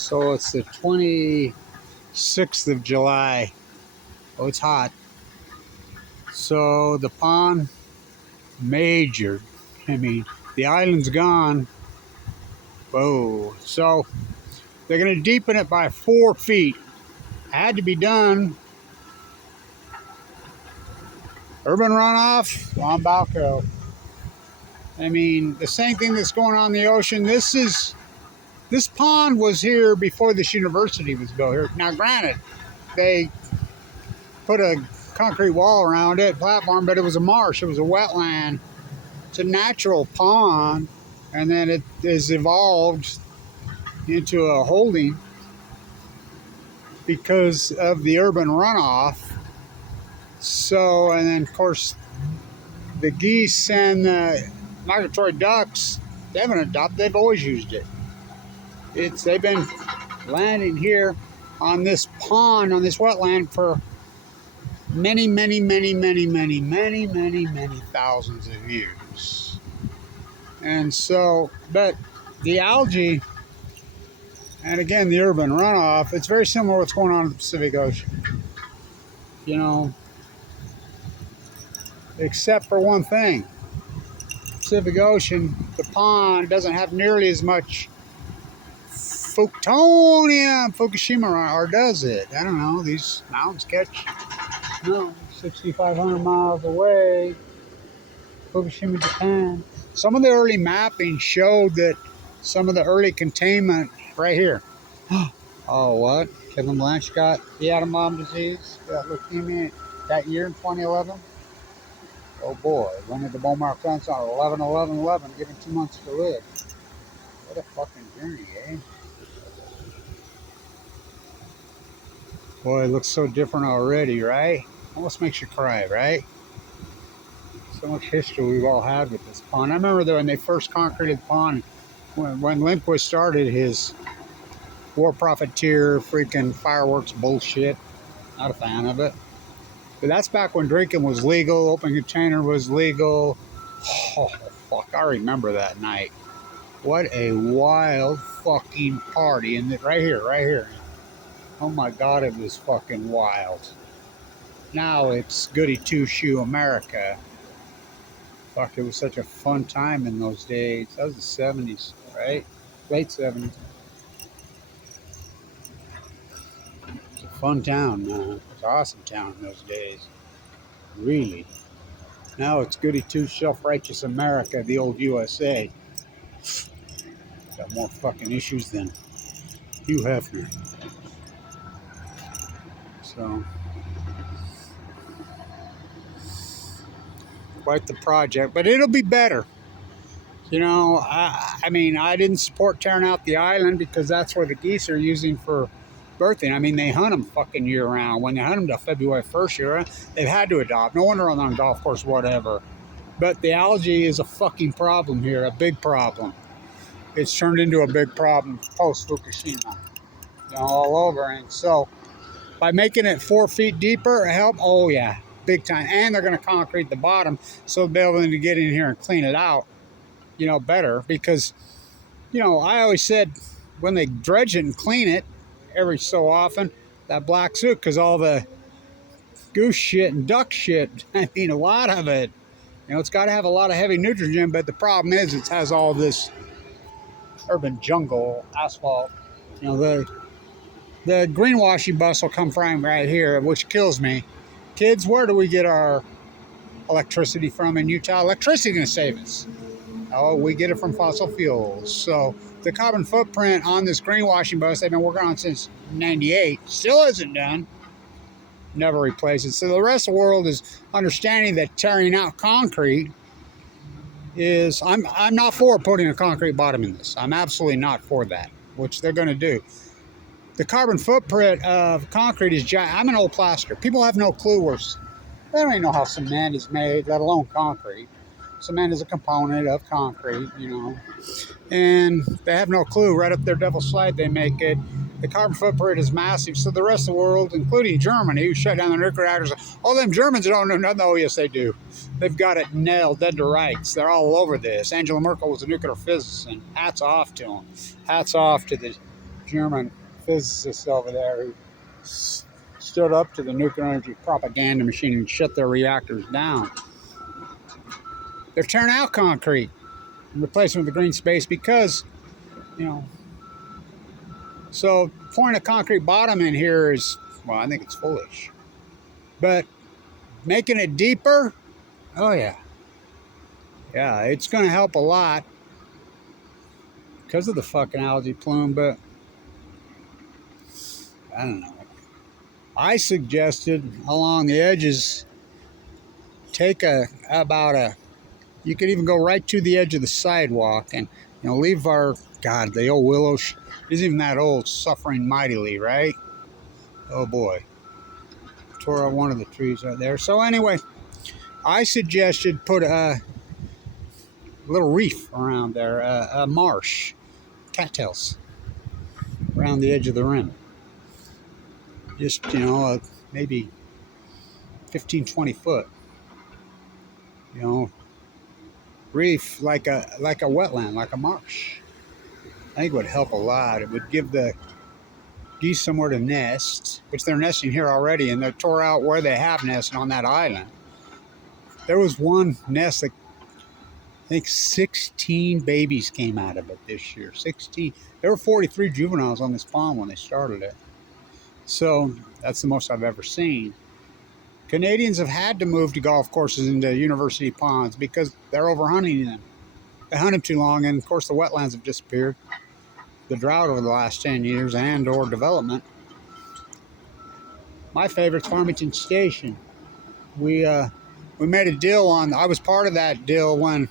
So it's the 26th of July. Oh, it's hot. So the pond majored. I mean, the island's gone. Whoa. So they're going to deepen it by 4 feet. Had to be done. Urban runoff on Balco. I mean, the same thing that's going on in the ocean. This pond was here before this university was built here. Now, granted, they put a concrete wall around it, platform, but it was a marsh. It was a wetland. It's a natural pond, and then it is evolved into a holding because of the urban runoff. So, and then of course, the geese and the migratory ducks, they haven't adopted, they've always used it. They've been landing here on this pond, on this wetland for many thousands of years. And so, but the algae, and again, the urban runoff, it's very similar to what's going on in the Pacific Ocean. You know, except for one thing. Pacific Ocean, the pond doesn't have nearly as much Fukushima, or does it? I don't know. These mountains catch, 6,500 miles away, Fukushima, Japan. Some of the early mapping showed that some of the early containment right here. Oh, what? Kevin Blanche got the atom bomb disease, got leukemia that year in 2011. Oh boy, went into the bone marrow transplant on 11/11/11, given 2 months to live. What a fucking journey, eh? Boy, it looks so different already, right? Almost makes you cry, right? So much history we've all had with this pond. I remember that when they first concreted the pond, when Lindquist started his war profiteer freaking fireworks bullshit. Not a fan of it. But that's back when drinking was legal, open container was legal. Oh, fuck, I remember that night. What a wild fucking party. And right here. Oh my God, it was fucking wild. Now it's goody two-shoe America. Fuck, it was such a fun time in those days. That was the 70s, right? Late 70s. It's a fun town, man. It was an awesome town in those days. Really. Now it's goody two self-righteous America, the old USA. Got more fucking issues than Hugh Hefner. So, quite the project, but it'll be better. You know, I mean, I didn't support tearing out the island because that's where the geese are using for birthing. I mean, they hunt them fucking year round. When they hunt them till February 1st year, they've had to adopt. No wonder on golf course, whatever. But the algae is a fucking problem here, a big problem. It's turned into a big problem post-Fukushima, you know, all over. And so by making it 4 feet deeper, help, oh yeah, big time. And they're going to concrete the bottom so they'll be able to get in here and clean it out, you know, better. Because, you know, I always said when they dredge it and clean it every so often, that black soot, because all the goose shit and duck shit, I mean, a lot of it, you know, it's got to have a lot of heavy nitrogen, but the problem is it has all this urban jungle asphalt. You know, the greenwashing bus will come from right here, which kills me. Kids, where do we get our electricity from in Utah? Electricity is going to save us. Oh, we get it from fossil fuels. So the carbon footprint on this greenwashing bus they've been working on since '98 still isn't done. Never replace it. So the rest of the world is understanding that tearing out concrete is, I'm not for putting a concrete bottom in this. I'm absolutely not for that, which they're going to do. The carbon footprint of concrete is giant. I'm an old plaster. People have no clue they don't even know how cement is made, let alone concrete. Cement is a component of concrete, you know, and they have no clue. Right up their devil's slide, they make it. The carbon footprint is massive. So the rest of the world, including Germany, who shut down the nuclear reactors, all them Germans don't know nothing. Oh, yes, they do. They've got it nailed, dead to rights. They're all over this. Angela Merkel was a nuclear physicist, and hats off to them. Hats off to the German physicists over there who stood up to the nuclear energy propaganda machine and shut their reactors down. They're tearing out concrete and replacing it with the green space because, you know, so pouring a concrete bottom in here is, well, I think it's foolish. But making it deeper, oh yeah. Yeah, it's going to help a lot because of the fucking algae plume, but I don't know. I suggested along the edges, take you could even go right to the edge of the sidewalk and, leave God, the old willow isn't even that old, suffering mightily, right? Oh boy. Tore out one of the trees right there. So anyway, I suggested put a little reef around there, a marsh, cattails around the edge of the rim. Just, maybe 15, 20 foot, reef like a wetland, like a marsh. I think it would help a lot. It would give the geese somewhere to nest, which they're nesting here already, and they tore out where they have nested on that island. There was one nest that I think 16 babies came out of it this year. 16. There were 43 juveniles on this pond when they started it. So that's the most I've ever seen. Canadians have had to move to golf courses into university ponds because they're overhunting them. They hunt them too long, and of course the wetlands have disappeared. The drought over the last 10 years and/or development. My favorite's Farmington Station. We made a deal I was part of that deal when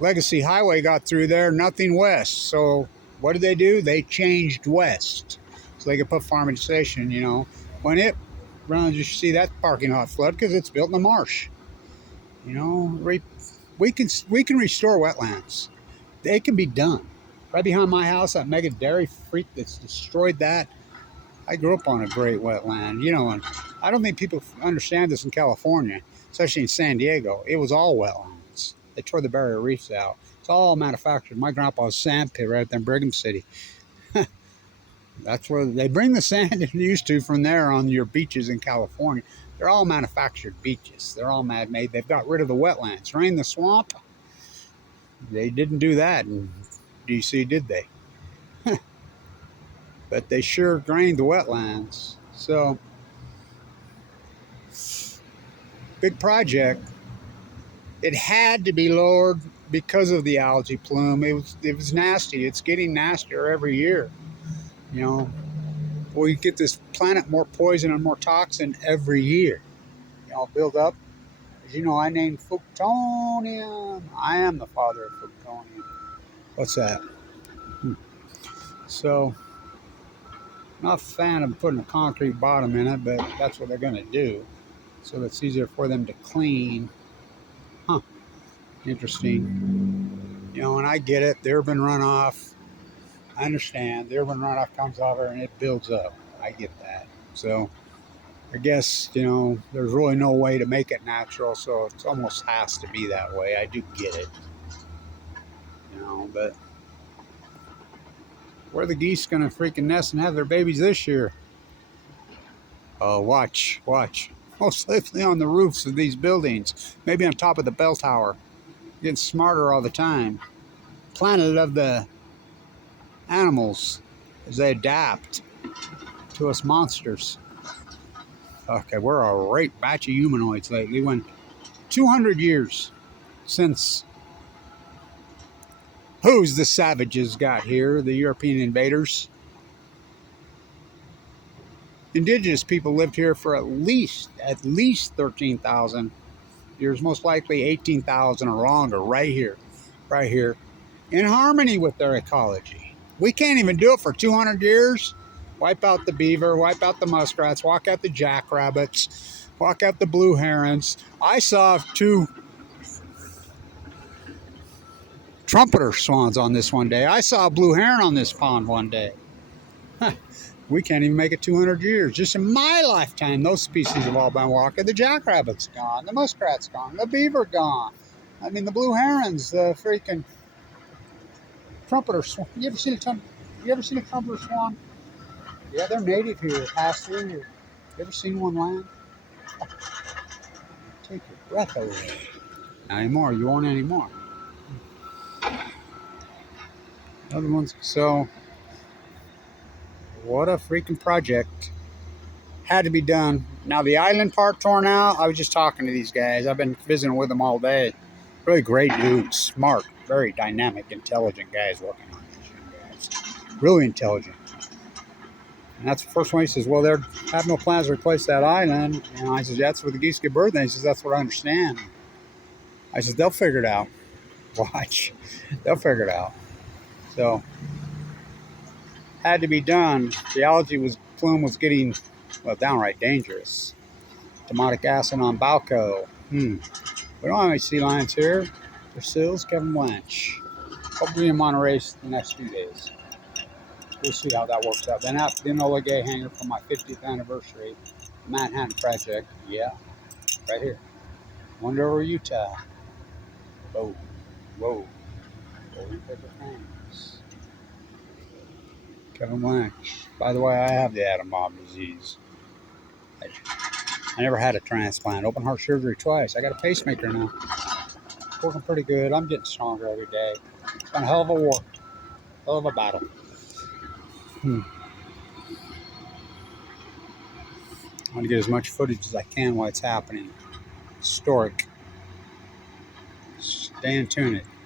Legacy Highway got through there, nothing west. So what did they do? They changed west so they could put Farmington Station, when it runs, you should see that parking lot flood because it's built in a marsh. We can restore wetlands. It can be done. Right behind my house, that mega dairy freak that's destroyed that. I grew up on a great wetland, and I don't think people understand this in California, especially in San Diego. It was all wetlands. They tore the barrier reefs out. It's all manufactured. My grandpa's sand pit right there in Brigham City. That's where they bring the sand they used to from there on your beaches in California. They're all manufactured beaches. They're all man-made. They've got rid of the wetlands. Drain the swamp. They didn't do that in D.C., did they? But they sure drained the wetlands. So, big project. It had to be lowered because of the algae plume. It was nasty. It's getting nastier every year. We get this planet more poison and more toxin every year. Build up. As you know, I named Fructonium. I am the father of Fructonium. What's that? So, not a fan of putting a concrete bottom in it, but that's what they're going to do. So it's easier for them to clean. Huh. Interesting. And I get it. The urban runoff. I understand. The urban runoff comes over and it builds up. I get that. So I guess, there's really no way to make it natural, so it almost has to be that way. I do get it. But where are the geese going to freaking nest and have their babies this year? Oh, watch. Most likely on the roofs of these buildings. Maybe on top of the bell tower. Getting smarter all the time. Planet of the animals as they adapt to us monsters. Okay, we're a great batch of humanoids lately. When 200 years since who's the savages got here, the European invaders. Indigenous people lived here for at least 13,000 years, most likely 18,000 or longer, right here, in harmony with their ecology. We can't even do it for 200 years. Wipe out the beaver, wipe out the muskrats, walk out the jackrabbits, walk out the blue herons. I saw 2 trumpeter swans on this one day. I saw a blue heron on this pond one day. We can't even make it 200 years. Just in my lifetime, those species have all been walking. The jackrabbit's gone, the muskrat's gone, the beaver gone. The blue herons, the freaking trumpeter swan. You ever seen a You ever seen a Cumberland swan? Yeah, they're native here. Pass through here. You ever seen one land? Take your breath away. Not anymore. You won't anymore. Other ones. So, what a freaking project. Had to be done. Now, the island part torn out, I was just talking to these guys. I've been visiting with them all day. Really great dudes. Smart. Very dynamic, intelligent guys working on this. Guys. Really intelligent. And that's the first one. He says, well, they have no plans to replace that island. And I said, that's where the geese get birthed. And he says, that's what I understand. I said, they'll figure it out. Watch. They'll figure it out. So, had to be done. The algae plume was getting, well, downright dangerous. Demotic acid on Balco. We don't have any sea lions here. There's seals, Kevin Blanch. Hopefully in Monterey the next few days. We'll see how that works out. Then after the Enola Gay hangar for my 50th anniversary, Manhattan Project. Yeah, right here. Wendover, Utah. Whoa, whoa. Golden paper fangs. Kevin Blanch. By the way, I have the Adam Bomb disease. I never had a transplant. Open heart surgery twice. I got a pacemaker now. Working pretty good. I'm getting stronger every day. It's been a hell of a war. Hell of a battle. I want to get as much footage as I can while it's happening. Historic. Stay in tune.